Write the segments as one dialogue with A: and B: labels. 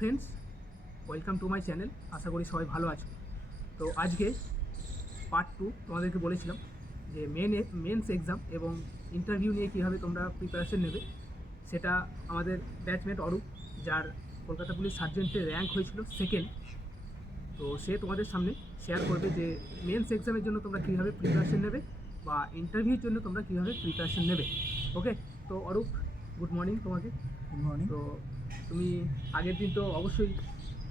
A: Friends welcome to my channel আশা করি সবাই ভালো আছো। তো আজকে পার্ট টু তোমাদেরকে বলেছিলাম যে মেন মেন্স এক্সাম এবং ইন্টারভিউ নিয়ে কীভাবে তোমরা প্রিপারেশন নেবে সেটা আমাদের ব্যাচমেট অরূপ যার কলকাতা পুলিশ সার্জেন্টের র্যাঙ্ক হয়েছিল সেকেন্ড তো সে তোমাদের সামনে শেয়ার করবে যে মেন্স এক্সামের জন্য তোমরা কীভাবে প্রিপারেশন নেবে বা ইন্টারভিউর জন্য তোমরা কীভাবে প্রিপারেশন নেবে। ওকে তো অরূপ গুড মর্নিং তোমাকে।
B: গুড মর্নিং
A: তো তুমি আগের দিন তো অবশ্যই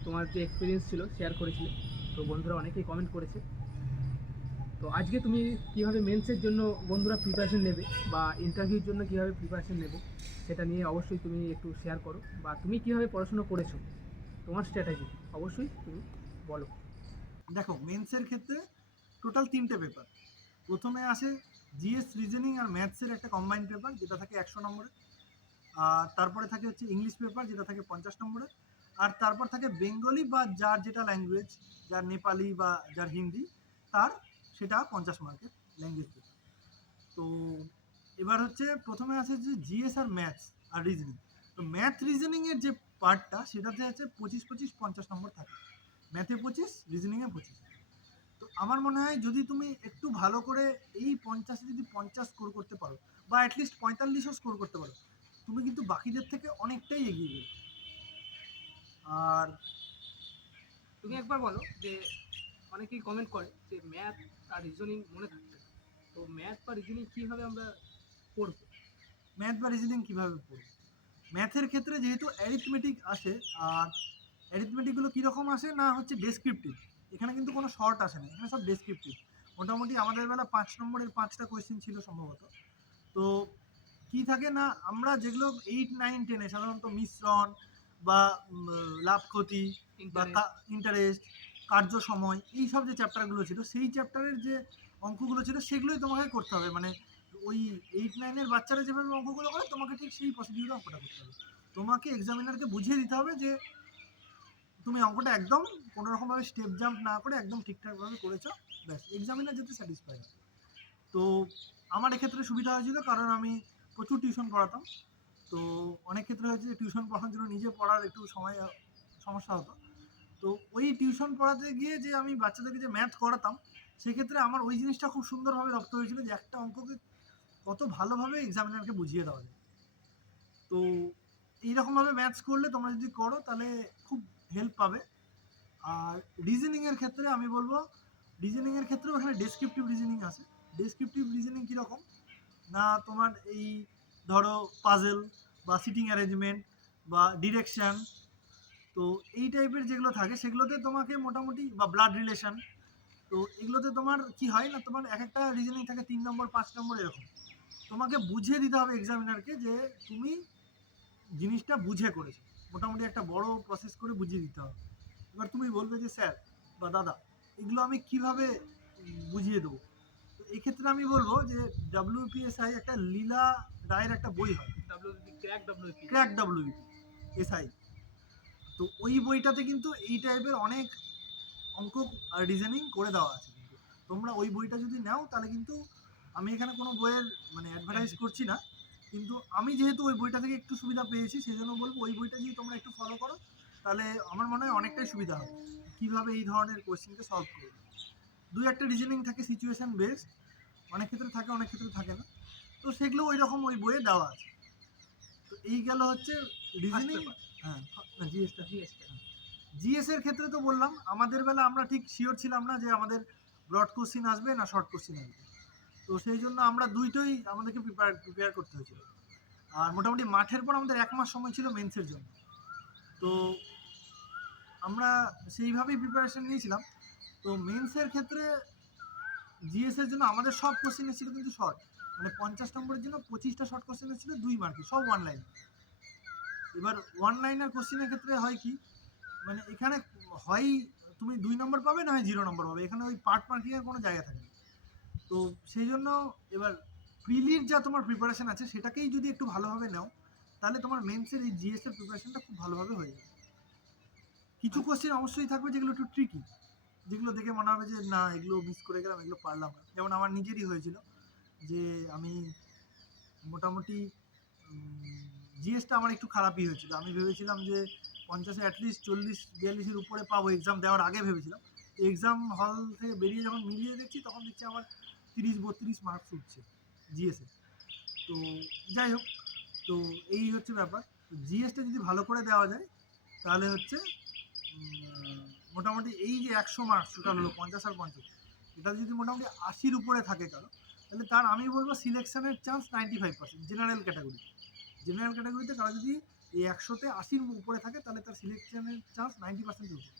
A: তোমার যে এক্সপিরিয়েন্স ছিল শেয়ার করেছিলে। তো বন্ধুরা অনেকেই কমেন্ট করেছে। তো আজকে তুমি কীভাবে মেন্সের জন্য বন্ধুরা প্রিপারেশন নেবে বা ইন্টারভিউর জন্য কীভাবে প্রিপারেশন নেবে, সেটা নিয়ে অবশ্যই তুমি একটু শেয়ার করো বা তুমি কীভাবে পড়াশোনা করেছ, তোমার স্ট্র্যাটেজি অবশ্যই তুমি বলো।
B: দেখো মেন্সের ক্ষেত্রে টোটাল তিনটে পেপার প্রথমে আসে জিএস রিজনিং আর ম্যাথসের একটা কম্বাইন্ড পেপার যেটা থাকে একশো নম্বরে। আর তারপরে থাকে হচ্ছে ইংলিশ পেপার যেটা থাকে পঞ্চাশ নম্বরে। আর তারপর থাকে বেঙ্গলি বা যার যেটা ল্যাঙ্গুয়েজ যার নেপালি বা যার হিন্দি তার সেটা পঞ্চাশ মার্কের ল্যাঙ্গুয়েজ পেপার তো এবার হচ্ছে প্রথমে আসে যে জিএস আর ম্যাথস আর রিজনিং তো ম্যাথ রিজনিংয়ের যে পার্টটা সেটাতে হচ্ছে পঁচিশ পঁচিশ, পঞ্চাশ নম্বর থাকে। ম্যাথে পঁচিশ রিজনিংয়ে পঁচিশ। তো আমার মনে হয় যদি তুমি একটু ভালো করে এই পঞ্চাশে যদি পঞ্চাশ স্কোর করতে পারো, বা অ্যাটলিস্ট পঁয়তাল্লিশও স্কোর করতে পারো তুমি কিন্তু বাকিদের থেকে অনেকটাই এগিয়ে যাবে আর
A: তুমি একবার বলো যে অনেকেই কমেন্ট করে যে ম্যাথ আর রিজনিং মনে থাকবে তো ম্যাথ বা রিজনিং কীভাবে আমরা পড়ব?
B: ম্যাথ বা রিজনিং কীভাবে পড়ব? ম্যাথের ক্ষেত্রে যেহেতু অ্যারিথমেটিক আসে আর অ্যারিথমেটিকগুলো কীরকম আসে না হচ্ছে ডেসক্রিপটিভ এখানে কিন্তু কোনো শর্ট আসে না এখানে সব ডেসক্রিপটিভ মোটামুটি আমাদের বেলা পাঁচ নম্বরের পাঁচটা কোয়েশ্চেন ছিল সম্ভবত। তো কি থাকে না আমরা যেগুলো এইট নাইন টেনে সাধারণত মিশ্রণ বা লাভ ক্ষতি বা ইন্টারেস্ট কার্য সময় এই সব যে চ্যাপ্টারগুলো ছিল সেই চ্যাপ্টারের যে অঙ্কগুলো ছিল সেগুলোই তোমাকে করতে হবে। মানে ওই এইট নাইনের বাচ্চারা যেভাবে অঙ্কগুলো করে তোমাকে ঠিক সেই প্রসিডিউরে অঙ্কটা করতে হবে। তোমাকে এক্সামিনারকে বুঝিয়ে দিতে হবে যে তুমি অঙ্কটা একদম কোনো রকমভাবে স্টেপ জাম্প না করে একদম ঠিকঠাকভাবে করেছ ব্যাস এক্সামিনার যাতে স্যাটিসফাই হয় তো আমার এক্ষেত্রে সুবিধা হয়েছিল কারণ আমি প্রচুর টিউশন পড়াতাম তো অনেক ক্ষেত্রে হয়েছে যে টিউশন পড়ানোর জন্য নিজে পড়ার একটু সময়, সমস্যা হতো। তো ওই টিউশন পড়াতে গিয়ে যে আমি বাচ্চাদেরকে যে ম্যাথ করাতাম, সেক্ষেত্রে আমার ওই জিনিসটা খুব সুন্দরভাবে রপ্ত হয়েছিল যে একটা অঙ্ককে কত ভালোভাবে এক্সামিনারকে বুঝিয়ে দেওয়া যায়। তো এইরকমভাবে ম্যাথস করলে তোমরা যদি করো, তাহলে খুব হেল্প পাবে। আর রিজনিংয়ের ক্ষেত্রে আমি বলব রিজনিংয়ের ক্ষেত্রেও এখানে ডেসক্রিপটিভ রিজনিং আছে। ডেসক্রিপটিভ রিজনিং কীরকম? না তোমার এই ধরো পাজেল বা সিটিং অ্যারেঞ্জমেন্ট বা ডিরেকশন তো এই টাইপের যেগুলো থাকে সেগুলোতে তোমাকে মোটামুটি বা ব্লাড রিলেশন তো এগুলোতে তোমার কি হয় না তোমার এক একটা রিজনিং থাকে তিন নম্বর, পাঁচ নম্বর এরকম। তোমাকে বুঝিয়ে দিতে হবে এক্সামিনারকে যে তুমি জিনিসটা বুঝে করেছ। মোটামুটি একটা বড় প্রসেস করে বুঝিয়ে দিতে হবে। এবার তুমি বলবে যে, স্যার বা দাদা, এগুলো আমি কীভাবে বুঝিয়ে দেবো? এক্ষেত্রে আমি বলব যে ডাব্লিউপিএসআই একটা লীলা রায়ের একটা বই হয়।
A: Crack WP
B: crack WP SI তো ওই বইটাতে কিন্তু এই টাইপের অনেক অঙ্ক রিজনিং করে দেওয়া আছে তোমরা ওই বইটা যদি নাও, তাহলে কিন্তু আমি এখানে কোনো বইয়ের মানে অ্যাডভার্টাইজ করছি না। কিন্তু আমি যেহেতু ওই বইটা থেকে একটু সুবিধা পেয়েছি সেই জন্য বলব ওই বইটা যদি তোমরা একটু ফলো করো, তাহলে আমার মনে হয় অনেকটাই সুবিধা হবে। কীভাবে এই ধরনের কোয়েশ্চেনকে সলভ করবে। দুই একটা রিজনিং থাকে সিচুয়েশন বেসড অনেক ক্ষেত্রে থাকে অনেক ক্ষেত্রে থাকে না। তো সেগুলো ওই রকম ওই বইয়ে দেওয়া আছে। তো এই গেল হচ্ছে রিজনিং হ্যাঁ জিএসটা
A: জিএসটা
B: জিএস এর ক্ষেত্রে তো বললাম আমাদের বেলা আমরা ঠিক শিওর ছিলাম না যে আমাদের ব্রড কোশ্চিন আসবে না শর্ট কোশ্চিন আসবে। তো সেই জন্য আমরা দুইটোই আমাদেরকে প্রিপেয়ার প্রিপেয়ার করতে হয়েছিল। আর মোটামুটি মাঠের পর আমাদের এক মাস সময় ছিল মেন্সের জন্য। তো আমরা সেইভাবেই প্রিপারেশন নিয়েছিলাম। তো মেন্সের ক্ষেত্রে জিএস এর জন্য আমাদের সব কোশ্চেন ছিল কিন্তু শর্ট মানে পঞ্চাশ নম্বরের জন্য পঁচিশটা শর্ট কোশ্চেন ছিল দুই মার্কে সব ওয়ান লাইন এবার ওয়ান লাইনার কোশ্চেনের ক্ষেত্রে হয় কি? মানে এখানে হয় তুমি দুই নম্বর পাবে না হয় জিরো নম্বর পাবে। এখানে ওই পার্ট মার্কিংয়ের কোনো জায়গা থাকে না। তো সেই জন্য এবার প্রিলির যা তোমার প্রিপারেশন আছে সেটাকেই যদি একটু ভালোভাবে নাও তাহলে তোমার মেন্সের এই জিএস এর প্রিপারেশনটা খুব ভালোভাবে হয়ে যাবে। কিছু কোশ্চেন অবশ্যই থাকবে যেগুলো একটু ট্রিকি যেগুলো দেখে মনে হবে যে, না, এগুলো মিস করে গেলাম, এগুলো পারলাম না। যেমন আমার নিজেরই হয়েছিল যে, আমি মোটামুটি জিএসটা আমার একটু খারাপই হয়েছিল। আমি ভেবেছিলাম যে, পঞ্চাশে অ্যাটলিস্ট চল্লিশ, বিয়াল্লিশের উপরে পাবো এক্সাম দেওয়ার আগে ভেবেছিলাম। এক্সাম হল থেকে বেরিয়ে যখন মিলিয়ে দেখছি, তখন দেখছি আমার তিরিশ, বত্রিশ মার্কস উঠছে জিএসে। তো যাই হোক, তো এই হচ্ছে ব্যাপার। জিএসটা যদি ভালো করে দেওয়া যায়, তাহলে হচ্ছে মোটামুটি এই যে একশো মার্কস টোটাল হলো পঞ্চাশ আর পঞ্চাশ, এটা যদি মোটামুটি আশির উপরে থাকে কারও, তাহলে তার আমি বলব সিলেকশনের chance ninety five percent general category general ক্যাটাগরিতে কারও যদি এই একশোতে আশির উপরে থাকে, তাহলে তার সিলেকশনের চান্স নাইনটি পার্সেন্ট উপরে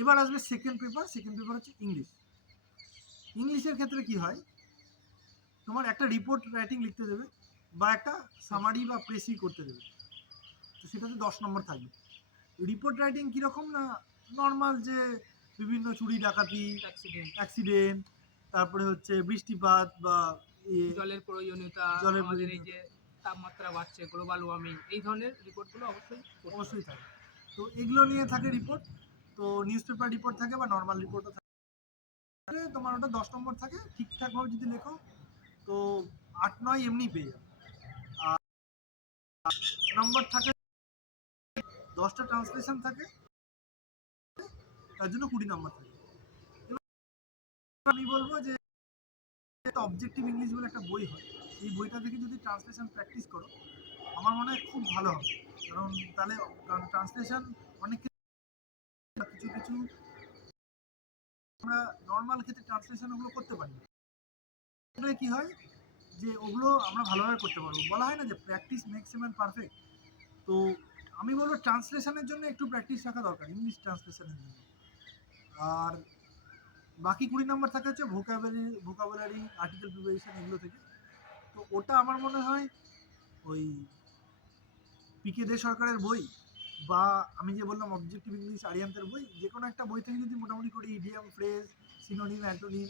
B: এবার আসবে সেকেন্ড পেপার সেকেন্ড পেপার হচ্ছে ইংলিশ ইংলিশের ক্ষেত্রে কি হয়? তোমার একটা রিপোর্ট রাইটিং লিখতে দেবে, বা একটা সামারি বা প্রেসি করতে দেবে। তো সেটাতে দশ নম্বর থাকবে। রিপোর্ট রাইটিং কীরকম না নর্মাল যে বিভিন্ন চুরি ডাকাতি
A: অ্যাক্সিডেন্ট
B: অ্যাক্সিডেন্ট তারপরে হচ্ছে বৃষ্টিপাত বা ইয়ে
A: জলের প্রয়োজনীয়তা
B: জলের
A: আমাদের এই যে তাপমাত্রা বাড়ছে গ্লোবাল ওয়ার্মিং এই ধরনের রিপোর্টগুলো অবশ্যই
B: অবশ্যই থাকে। তো এগুলো নিয়ে থাকে রিপোর্ট তো নিউজ পেপার রিপোর্ট থাকে বা নর্মাল রিপোর্টও থাকে। তোমার ওটা দশ নম্বর থাকে ঠিকঠাকভাবে যদি লেখো তো আট নয় এমনি পেয়ে যাবে। আর নম্বর থাকে দশটা ট্রান্সলেশন থাকে তার জন্য কুড়ি নম্বর থাকে। আমি বলব যে অবজেক্টিভ ইংলিশ বলে একটা বই হয়, এই বইটা থেকে যদি ট্রান্সলেশন প্র্যাকটিস করো, আমার মনে হয় খুব ভালো হবে। কারণ তাহলে, কারণ ট্রান্সলেশন অনেক কিছু কিছু আমরা নর্মাল ক্ষেত্রে ট্রান্সলেশন ওগুলো করতে পারি। কি হয় যে, ওগুলো আমরা ভালোভাবে করতে পারব। বলা হয় না যে প্র্যাকটিস মেক্স এ পারফেক্ট তো আমি বলব ট্রান্সলেশনের জন্য একটু প্র্যাকটিস রাখা দরকার ইংলিশ ট্রান্সলেশনের জন্য। আর বাকি কুড়ি নম্বর থাকে হচ্ছে ভোকাবুলারি ভোকাবুলারি আর্টিকেল প্রিপারেশন এগুলো থেকে। তো ওটা আমার মনে হয় ওই পিকে দে সরকারের বই বা আমি যে বললাম অবজেক্টিভ ইংলিশ আরিয়ান্তের বই যে কোনো একটা বই থেকে যদি মোটামুটি করি idiom phrase synonym antonym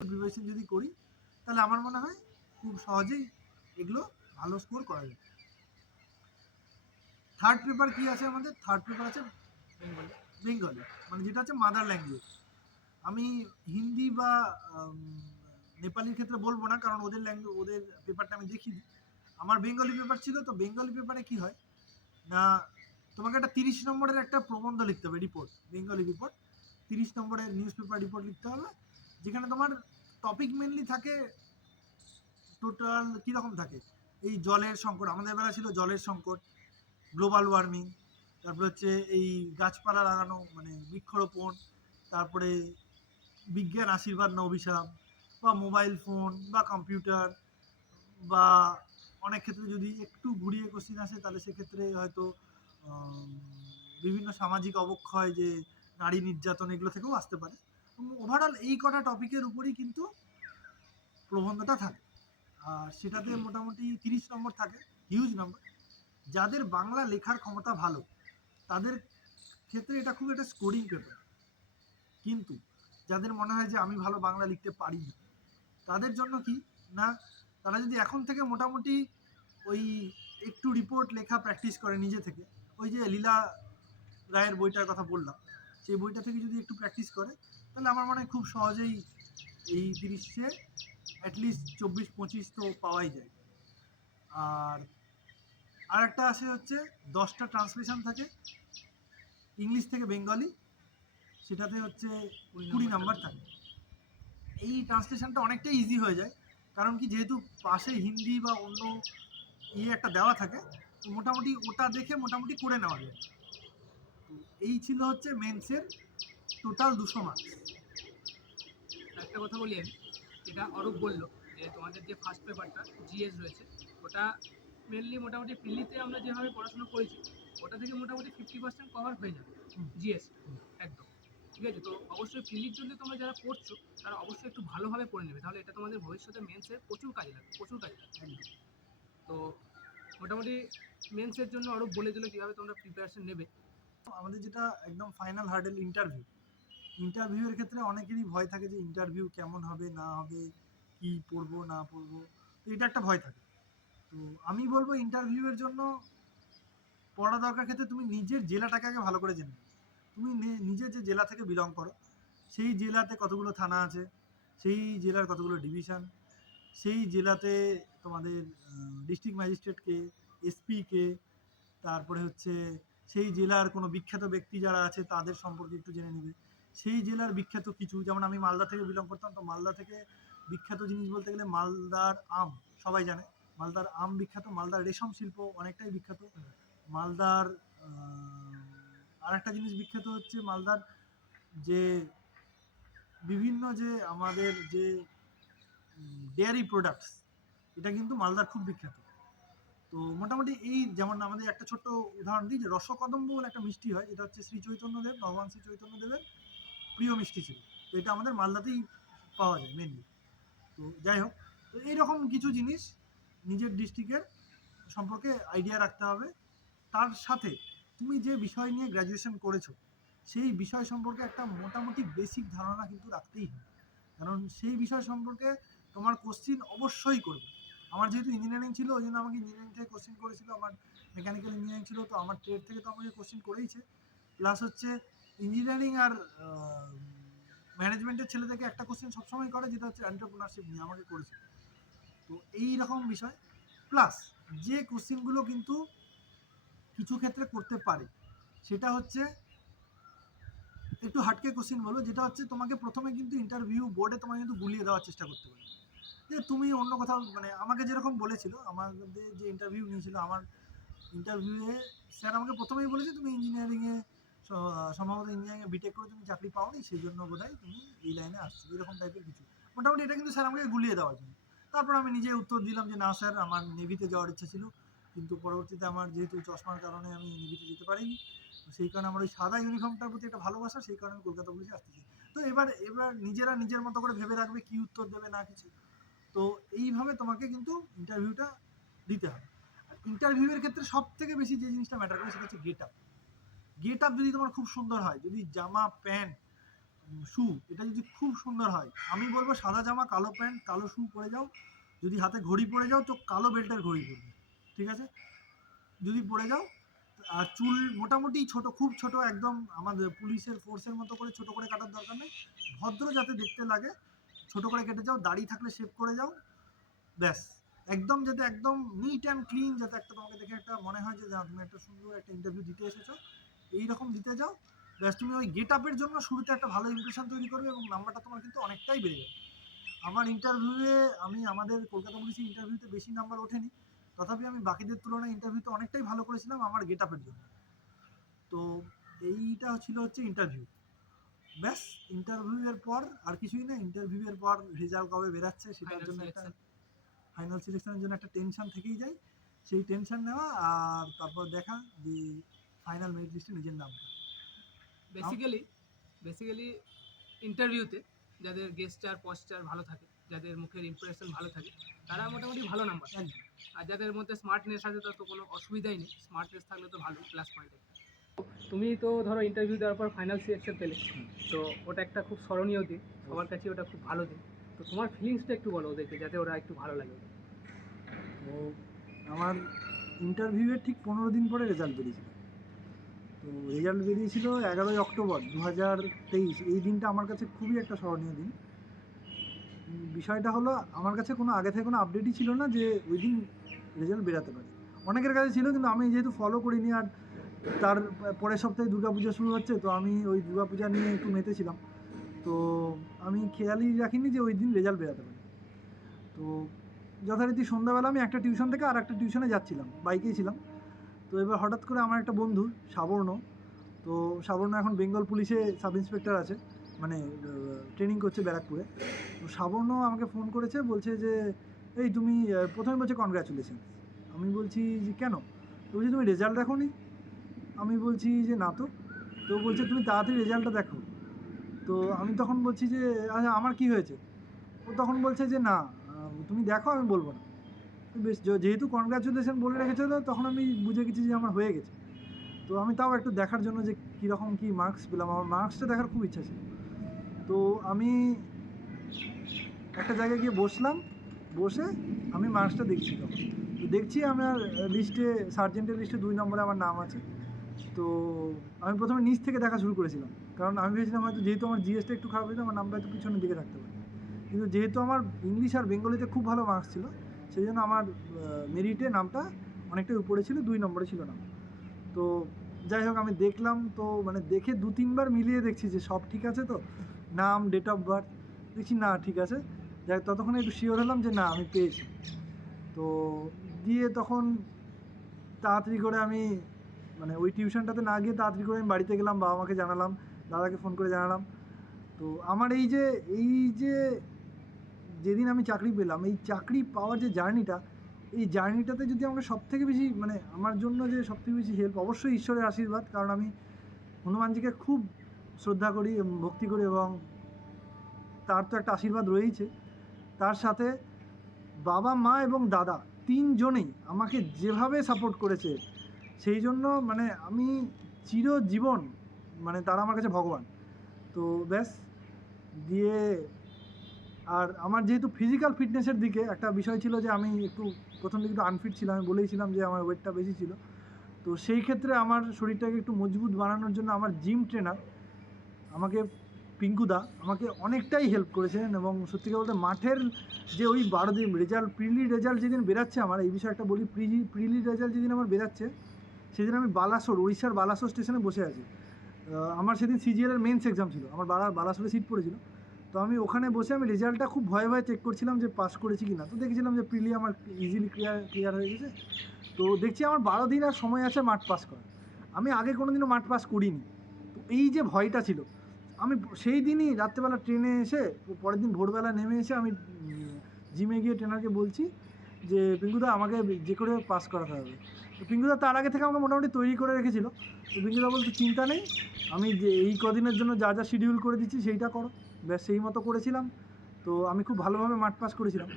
B: preparation যদি করি, তাহলে আমার মনে হয় খুব সহজেই এগুলো ভালো স্কোর করা যায়। থার্ড পেপার কি আছে আমাদের? থার্ড পেপার আছে
A: বেঙ্গলি
B: মানে যেটা হচ্ছে মাদার ল্যাঙ্গুয়েজ আমি হিন্দি বা নেপালির ক্ষেত্রে বলব না, কারণ ওদের ল্যাঙ্গুয়েজ ওদের পেপারটা আমি দেখিনি আমার বেঙ্গলি পেপার ছিল তো বেঙ্গলি পেপারে কি হয়? না, তোমাকে একটা তিরিশ নম্বরের একটা প্রবন্ধ লিখতে হবে রিপোর্ট বেঙ্গলি রিপোর্ট তিরিশ নম্বরের নিউজ পেপার রিপোর্ট লিখতে হবে, যেখানে তোমার টপিক মেনলি থাকে টোটাল কীরকম থাকে? এই জলের সংকট, আমাদের বেলা ছিল জলের সংকট গ্লোবাল ওয়ার্মিং তারপরে হচ্ছে এই গাছপালা লাগানো মানে বৃক্ষরোপণ তারপরে বিজ্ঞান আশীর্বাদ না অভিশাপ বা মোবাইল ফোন বা কম্পিউটার বা অনেক ক্ষেত্রে যদি একটু ঘুরিয়ে কোশ্চিন আসে তাহলে সেক্ষেত্রে হয়তো বিভিন্ন সামাজিক অবক্ষয় যে নারী নির্যাতন এগুলো থেকেও আসতে পারে। ওভারঅল এই কটা টপিকের উপরই কিন্তু প্রবন্ধটা থাকে। আর সেটাতে মোটামুটি তিরিশ নম্বর থাকে হিউজ নম্বর যাদের বাংলা লেখার ক্ষমতা ভালো তাদের ক্ষেত্রে এটা খুব একটা স্কোরিং পেপার কিন্তু যাদের মনে হয় যে আমি ভালো বাংলা লিখতে পারি, তাদের জন্য কি? না, তারা যদি এখন থেকে মোটামুটি ওই একটু রিপোর্ট লেখা প্র্যাকটিস করে নিজে থেকে, ওই যে লীলা রায়ের বইটার কথা বললাম, সেই বইটা থেকে যদি একটু প্র্যাকটিস করে, তাহলে আমার মনে হয় খুব সহজেই এই তিরিশে অ্যাটলিস্ট চব্বিশ পঁচিশ তো পাওয়াই যায়। আর আর একটা আছে হচ্ছে দশটা ট্রান্সলেশন থাকে ইংলিশ থেকে বেঙ্গলি সেটাতে হচ্ছে কুড়ি নাম্বার থাকে। এই ট্রান্সলেশনটা অনেকটাই ইজি হয়ে যায় কারণ কি যেহেতু পাশে হিন্দি বা অন্য ইয়ে একটা দেওয়া থাকে তো মোটামুটি ওটা দেখে মোটামুটি করে নেওয়া যায়। এই ছিল হচ্ছে মেন্সের টোটাল দুশো মার্কস
A: একটা কথা বলি আমি এটা অরূপ বলল যে তোমাদের যে ফার্স্ট পেপারটা জিএস রয়েছে ওটা মেনলি মোটামুটি প্রিলিতে আমরা যেভাবে পড়াশোনা করেছি, ওটা থেকে মোটামুটি ফিফটি পার্সেন্ট কভার হয়ে যাবে। জিএস একদম। ঠিক আছে? তো অবশ্যই প্রিলির জন্য তোমরা যারা পড়ছো, তারা অবশ্যই একটু ভালোভাবে পড়ে নেবে, তাহলে এটা তোমাদের ভবিষ্যতে মেন্সে প্রচুর কাজে লাগবে, প্রচুর কাজে লাগবে তো মোটামুটি মেন্সের জন্য অরূপ বলে দিল কীভাবে তোমরা প্রিপারেশন নেবে।
B: আমাদের যেটা একদম ফাইনাল হার্ডেল ইন্টারভিউ ইন্টারভিউয়ের ক্ষেত্রে অনেকেরই ভয় থাকে যে ইন্টারভিউ কেমন হবে, না হবে, কি পড়ব, না পড়ব, তো এটা একটা ভয় থাকে। তো আমি বলব ইন্টারভিউয়ের জন্য পড়া দরকার ক্ষেত্রে তুমি নিজের জেলাটাকে আগে ভালো করে জেনে। তুমি নিজের যে জেলা থেকে বিলং করো, সেই জেলাতে কতগুলো থানা আছে, সেই জেলার কতগুলো ডিভিশন সেই জেলাতে তোমাদের ডিস্ট্রিক্ট ম্যাজিস্ট্রেট কে এসপি কে, তারপরে হচ্ছে সেই জেলার কোনো বিখ্যাত ব্যক্তি যারা আছে তাদের সম্পর্কে একটু জেনে নেবে সেই জেলার বিখ্যাত কিছু, যেমন আমি মালদা থেকে বিলং করতাম, তো মালদা থেকে বিখ্যাত জিনিস বলতে গেলে মালদার আম সবাই জানে মালদার আম বিখ্যাত, মালদার রেশম শিল্প অনেকটাই বিখ্যাত। মালদার আর একটা জিনিস বিখ্যাত হচ্ছে মালদার যে বিভিন্ন যে আমাদের যে ডেয়ারি প্রোডাক্টস এটা কিন্তু মালদার খুব বিখ্যাত। তো মোটামুটি এই যেমন আমাদের একটা ছোট্ট উদাহরণ দিই, যে রসকদম্ব বলে একটা মিষ্টি হয়, যেটা হচ্ছে শ্রী চৈতন্যদেব, ভগবান শ্রী চৈতন্যদেবের প্রিয় মিষ্টি ছিল। তো এটা আমাদের মালদাতেই পাওয়া যায় মেনলি তো যাই হোক, তো এইরকম কিছু জিনিস নিজের ডিস্ট্রিক্টের সম্পর্কে আইডিয়া রাখতে হবে। তার সাথে তুমি যে বিষয় নিয়ে গ্র্যাজুয়েশন করেছ, সেই বিষয় সম্পর্কে একটা মোটামুটি বেসিক ধারণা কিন্তু রাখতেই হবে। কারণ সেই বিষয় সম্পর্কে তোমার কোশ্চিন অবশ্যই করবে। আমার যেহেতু ইঞ্জিনিয়ারিং ছিল, ওই জন্য আমাকে ইঞ্জিনিয়ারিং থেকে কোশ্চিন করেছিল, আমার মেকানিক্যাল ইঞ্জিনিয়ারিং ছিল, তো আমার ট্রেড থেকে তো আমাকে কোশ্চিন করেইছে। প্লাস হচ্ছে ইঞ্জিনিয়ারিং আর ম্যানেজমেন্টের ছেলে থেকে একটা কোশ্চেন সবসময় করে, যেটা হচ্ছে এন্টারপ্রিনারশিপ নিয়ে আমাকে করেছে তো এই রকম বিষয়। প্লাস যে কোশ্চেনগুলো কিন্তু কিছু ক্ষেত্রে করতে পারে, সেটা হচ্ছে একটু হাটকে কোশ্চেন বলো, যেটা হচ্ছে তোমাকে প্রথমে কিন্তু ইন্টারভিউ বোর্ডে তোমাকে কিন্তু গুলিয়ে দেওয়ার চেষ্টা করতে পারে যে তুমি অন্য কোথাও মানে আমাকে যেরকম বলেছিল, আমাদের যে ইন্টারভিউ নিয়েছিল, আমার ইন্টারভিউয়ে স্যার আমাকে প্রথমেই বলেছে, তুমি ইঞ্জিনিয়ারিংয়ে সম্ভবত ইঞ্জিনিয়ারিংয়ে বিটেক করে তুমি চাকরি পাওনি সেই জন্য বোধহয় তুমি এই লাইনে আসছো। এরকম টাইপের কিছু। মোটামুটি এটা কিন্তু স্যার আমাকে গুলিয়ে দেওয়ার জন্য। তারপর আমি নিজে উত্তর দিলাম যে, না স্যার, আমার নেভিতে যাওয়ার ইচ্ছা ছিল। কিন্তু পরবর্তীতে আমার যেহেতু চশমার কারণে আমি নেভিতে যেতে পারিনি সেই কারণে আমার ওই সাদা ইউনিফর্মটার প্রতি একটা ভালোবাসা, সেই কারণে আমি কলকাতা পুলিশে আসতে চাই। তো এবার এবার নিজেরা নিজের মতো করে ভেবে রাখবে কি উত্তর দেবে, না কিছু। তো এইভাবে তোমাকে কিন্তু ইন্টারভিউটা দিতে হবে। ইন্টারভিউয়ের ক্ষেত্রে সব থেকে বেশি যে জিনিসটা ম্যাটার করে, সেটা হচ্ছে গেট আপ গেট আপ যদি তোমার খুব সুন্দর হয়, যদি জামা প্যান্ট শু, এটা যদি খুব সুন্দর হয়। আমি বলব সাদা জামা, কালো প্যান্ট, কালো শু পরে যাও। যদি হাতে ঘড়ি পরে যাও, তো কালো বেল্টের ঘড়ি পরবে। ঠিক আছে? যদি পরে যাও, আর চুল মোটামুটি ছোট, খুব ছোট, একদম আমাদের পুলিশের ফোর্সের মতো করে ছোট করে কাটার দরকার নেই। ভদ্র যাতে দেখতে লাগে, ছোট করে কেটে যাও, দাড়ি থাকলে শেভ করে যাও, ব্যাস। একদম যাতে একদম নিট অ্যান্ড ক্লিন যাতে একটা তোমাকে দেখে একটা মনে হয় যে তুমি একটা সুন্দর একটা ইন্টারভিউ দিতে এসেছ। এইরকম দিতে যাও ব্যাস তুমি ওই গেট আপের জন্য শুরুতে একটা ভালো ইমপ্রেশন তৈরি করবে এবং নাম্বারটা তোমার কিন্তু অনেকটাই বেড়ে যাবে। আমার ইন্টারভিউয়ে আমি আমাদের কলকাতা পুলিশের ইন্টারভিউতে বেশি নাম্বার ওঠেনি। তথাপি আমি বাকিদের তুলনায় ইন্টারভিউতে অনেকটাই ভালো করেছিলাম আমার গেট আপের জন্য। তো এইটা ছিল হচ্ছে ইন্টারভিউ ব্যাস ইন্টারভিউয়ের পর আর কিছুই না ইন্টারভিউয়ের পর রেজাল্ট কবে বেরাচ্ছে সেটার জন্য একটা ফাইনাল সিলেকশনের জন্য একটা টেনশন থেকেই যায়। সেই টেনশন নেওয়া আর তারপর দেখা যে ফাইনাল মেরিট লিস্টে নিজের নামটা।
A: বেসিক্যালি বেসিক্যালি ইন্টারভিউতে যাদের গেস্টার পস্টার ভালো থাকে যাদের মুখের ইমপ্রেশন ভালো থাকে তারা মোটামুটি ভালো নাম্বার আর যাদের মধ্যে স্মার্টনেস আছে তার তো কোনো অসুবিধাই নেই। স্মার্টনেস থাকলে তো ভালো প্লাস পয়েন্ট তুমি তো ধরো ইন্টারভিউ দেওয়ার পর ফাইনাল সিলেকশন পেলে। তো ওটা একটা খুব স্মরণীয় দিন। সবার কাছে ওটা খুব ভালো দিন। তো তোমার ফিলিংসটা একটু বলো ওদেরকে যাতে ওরা একটু ভালো লাগে।
B: তো আমার ইন্টারভিউয়ের ঠিক পনেরো দিন পরে রেজাল্ট বেরিয়েছিল। রেজাল্ট বেরিয়েছিল এগারোই অক্টোবর দু হাজার তেইশ। এই দিনটা আমার কাছে খুবই একটা স্মরণীয় দিন। বিষয়টা হলো, আমার কাছে কোনো আগে থেকে কোনো আপডেটই ছিল না যে ওই দিন রেজাল্ট বেরাতে পারে। অনেকের কাছে ছিল, কিন্তু আমি যেহেতু ফলো করিনি আর তার পরের সপ্তাহে দুর্গাপূজা শুরু হচ্ছে, তো আমি ওই দুর্গাপূজা নিয়ে একটু মেতেছিলাম তো আমি খেয়ালই রাখিনি যে ওই দিন রেজাল্ট বেরাতে পারে। তো যথারীতি সন্ধ্যাবেলা আমি একটা টিউশন থেকে আর একটা টিউশনে যাচ্ছিলাম বাইকেই ছিলাম। তো এবার হঠাৎ করে আমার একটা বন্ধু, সাবর্ণ, তো সাবর্ণ এখন বেঙ্গল পুলিশে সাব ইন্সপেক্টর আছে মানে ট্রেনিং করছে ব্যারাকপুরে। তো সাবর্ণ আমাকে ফোন করেছে, বলছে যে, এই তুমি প্রথমে বলছে কনগ্রাচুলেশন আমি বলছি যে, কেন? তো বলছি, তুমি রেজাল্ট দেখো নি আমি বলছি যে, না তো। তো বলছে, তুমি তাড়াতাড়ি রেজাল্টটা দেখো। তো আমি তখন বলছি যে আচ্ছা আমার কি হয়েছে? ও তখন বলছে যে, না তুমি দেখো, আমি বলব না। বেশ যেহেতু কনগ্রাচুলেশন বলে রেখেছিল তখন আমি বুঝে গেছি যে আমার হয়ে গেছে। তো আমি তাও একটু দেখার জন্য যে কীরকম কী মার্কস পেলাম। আমার মার্কসটা দেখার খুব ইচ্ছা ছিল। তো আমি একটা জায়গায় গিয়ে বসলাম, বসে আমি মার্কসটা দেখছি তখন। তো দেখছি আমার লিস্টে সার্জেন্টের লিস্টে দুই নম্বরে আমার নাম আছে। তো আমি প্রথমে নিচ থেকে দেখা শুরু করেছিলাম। কারণ আমি ভেবেছিলাম হয়তো যেহেতু আমার জিএসটা একটু খারাপ হয়েছে আমার নামটা একটু পিছনের দিকে রাখতে পারি। কিন্তু যেহেতু আমার ইংলিশ আর বেঙ্গলিতে খুব ভালো মার্কস ছিল সেই জন্য আমার মেরিটে নামটা অনেকটাই উপরে ছিল, দুই নম্বরে ছিল নাম। তো যাই হোক, আমি দেখলাম তো মানে দেখে দু তিনবার মিলিয়ে দেখছি যে সব ঠিক আছে তো। নাম ডেট অফ বার্থ দেখছি না, ঠিক আছে। যাই ততক্ষণে একটু শিওর হলাম যে না, আমি পেয়েছি। তো দিয়ে তখন তাড়াতাড়ি করে আমি মানে ওই টিউশনটাতে না গিয়ে তাড়াতাড়ি করে আমি বাড়িতে গেলাম, বাবা মাকে জানালাম, দাদাকে ফোন করে জানালাম। তো আমার এই যে এই যে যেদিন আমি চাকরি পেলাম, এই চাকরি পাওয়ার যে জার্নিটা এই জার্নিটাতে যদি আমরা সব থেকে বেশি মানে আমার জন্য যে সব থেকে বেশি হেল্প অবশ্যই ঈশ্বরের আশীর্বাদ। কারণ আমি হনুমানজিকে খুব শ্রদ্ধা করি ভক্তি করি এবং তার তো একটা আশীর্বাদ রয়েইছে। তার সাথে বাবা, মা এবং দাদা তিনজনেই আমাকে যেভাবে সাপোর্ট করেছে, সেই জন্য মানে আমি চিরজীবন মানে তারা আমার কাছে ভগবান। তো ব্যাস, দিয়ে আর আমার যেহেতু ফিজিক্যাল ফিটনেসের দিকে একটা বিষয় ছিল যে আমি একটু প্রথম দিকে একটু আনফিট ছিলাম, আমি বলেইছিলাম যে আমার ওয়েটটা বেশি ছিল। তো সেই ক্ষেত্রে আমার শরীরটাকে একটু মজবুত বানানোর জন্য আমার জিম ট্রেনার আমাকে পিঙ্কুদা আমাকে অনেকটাই হেল্প করেছেন এবং সত্যি বলতে মাঠের যে ওই বারো দিন রেজাল্ট প্রিলি রেজাল্ট যেদিন বেরাচ্ছে আমার, এই বিষয়ে একটা বলি প্রিলি প্রিলি রেজাল্ট যেদিন আমার বেরাচ্ছে, সেদিন আমি বালাসোর উড়িষ্যার বালাসোর স্টেশনে বসে আছি। আমার সেদিন সিজিএল এর মেন্স এক্সাম ছিল। আমার বালা, বালাসোরে সিট পড়েছিল। তো আমি ওখানে বসে আমি রেজাল্টটা খুব ভয়ে ভয়ে চেক করছিলাম যে পাস করেছি কি না তো দেখেছিলাম যে প্রিলি আমার ইজিলি ক্লিয়ার ক্লিয়ার হয়ে গেছে। তো দেখছি আমার বারো দিন আর সময় আছে মাঠ পাস করার। আমি আগে কোনো দিনও মাঠ পাস করিনি। তো এই যে ভয়টা ছিল, আমি সেই দিনই রাত্রেবেলা ট্রেনে এসে, পরের দিন ভোরবেলা নেমে এসে আমি জিমে গিয়ে ট্রেনারকে বলছি যে, পিঙ্কুদা, আমাকে যে করে পাস করাতে হবে। তো পিঙ্কুদা তার আগে থেকে আমাকে মোটামুটি তৈরি করে রেখেছিল। তো পিঙ্কুদা বলতে চিন্তা নেই, আমি যে এই কদিনের জন্য যা যা শিডিউল করে দিচ্ছি, সেইটা করো। ব্যাস সেই মতো করেছিলাম। তো আমি খুব ভালোভাবে মাঠ পাস করেছিলাম।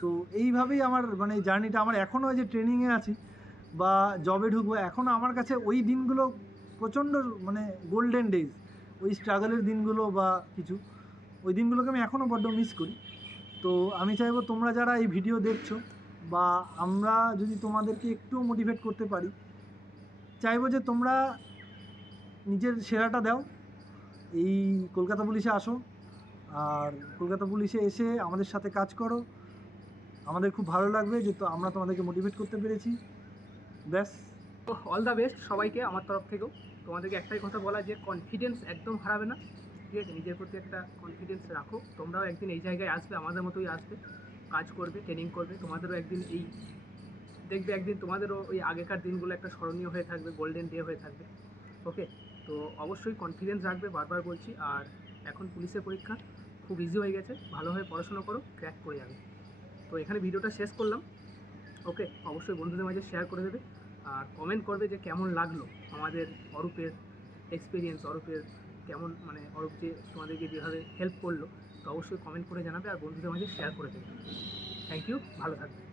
B: তো এইভাবেই আমার মানে জার্নিটা আমার এখনও যে ট্রেনিংয়ে আছি বা জবে ঢুকবো এখনও আমার কাছে ওই দিনগুলো প্রচণ্ড মানে গোল্ডেন ডেজ ওই স্ট্রাগলের দিনগুলো বা কিছু, ওই দিনগুলোকে আমি এখনও বড্ড মিস করি। তো আমি চাইব তোমরা যারা এই ভিডিও দেখছ বা আমরা যদি তোমাদেরকে একটু মোটিভেট করতে পারি, চাইব যে তোমরা নিজের সেরাটা দাও। এই কলকাতা পুলিশে আসো আর কলকাতা পুলিশে এসে আমাদের সাথে কাজ করো। আমাদের খুব ভালো লাগবে যে তো আমরা তোমাদেরকে মোটিভেট করতে পেরেছি। ব্যাস।
A: অল দ্য বেস্ট সবাইকে আমার তরফ থেকেও। তোমাদেরকে একটাই কথা বলা যে কনফিডেন্স একদম হারাবে না। ঠিক আছে? নিজের প্রতি একটা কনফিডেন্স রাখো। তোমরাও একদিন এই জায়গায় আসবে, আমাদের মতোই আসবে। কাজ করবে ট্রেনিং করবে। তোমাদেরও একদিন এই দেখবে একদিন তোমাদেরও ওই আগেকার দিনগুলো একটা স্মরণীয় হয়ে থাকবে গোল্ডেন ডে হয়ে থাকবে। ওকে তো অবশ্যই কনফিডেন্স রাখবে, বারবার বলছি। আর এখন পুলিশের পরীক্ষা। খুব ইজি হয়ে গেছে। ভালোভাবে পড়াশোনা করো ক্র্যাক করে যাবে। তো এখানে ভিডিওটা শেষ করলাম। ওকে অবশ্যই বন্ধুদের মাঝে শেয়ার করে দেবে। আর কমেন্ট করবে যে কেমন লাগল আমাদের অরূপের এক্সপিরিয়েন্স অরূপের কেমন মানে অরূপ যে তোমাদেরকে যেভাবে হেল্প করল, তো অবশ্যই কমেন্ট করে জানাবে আর বন্ধুদের মাঝে শেয়ার করে দেবে। থ্যাংক ইউ ভালো থাকবে।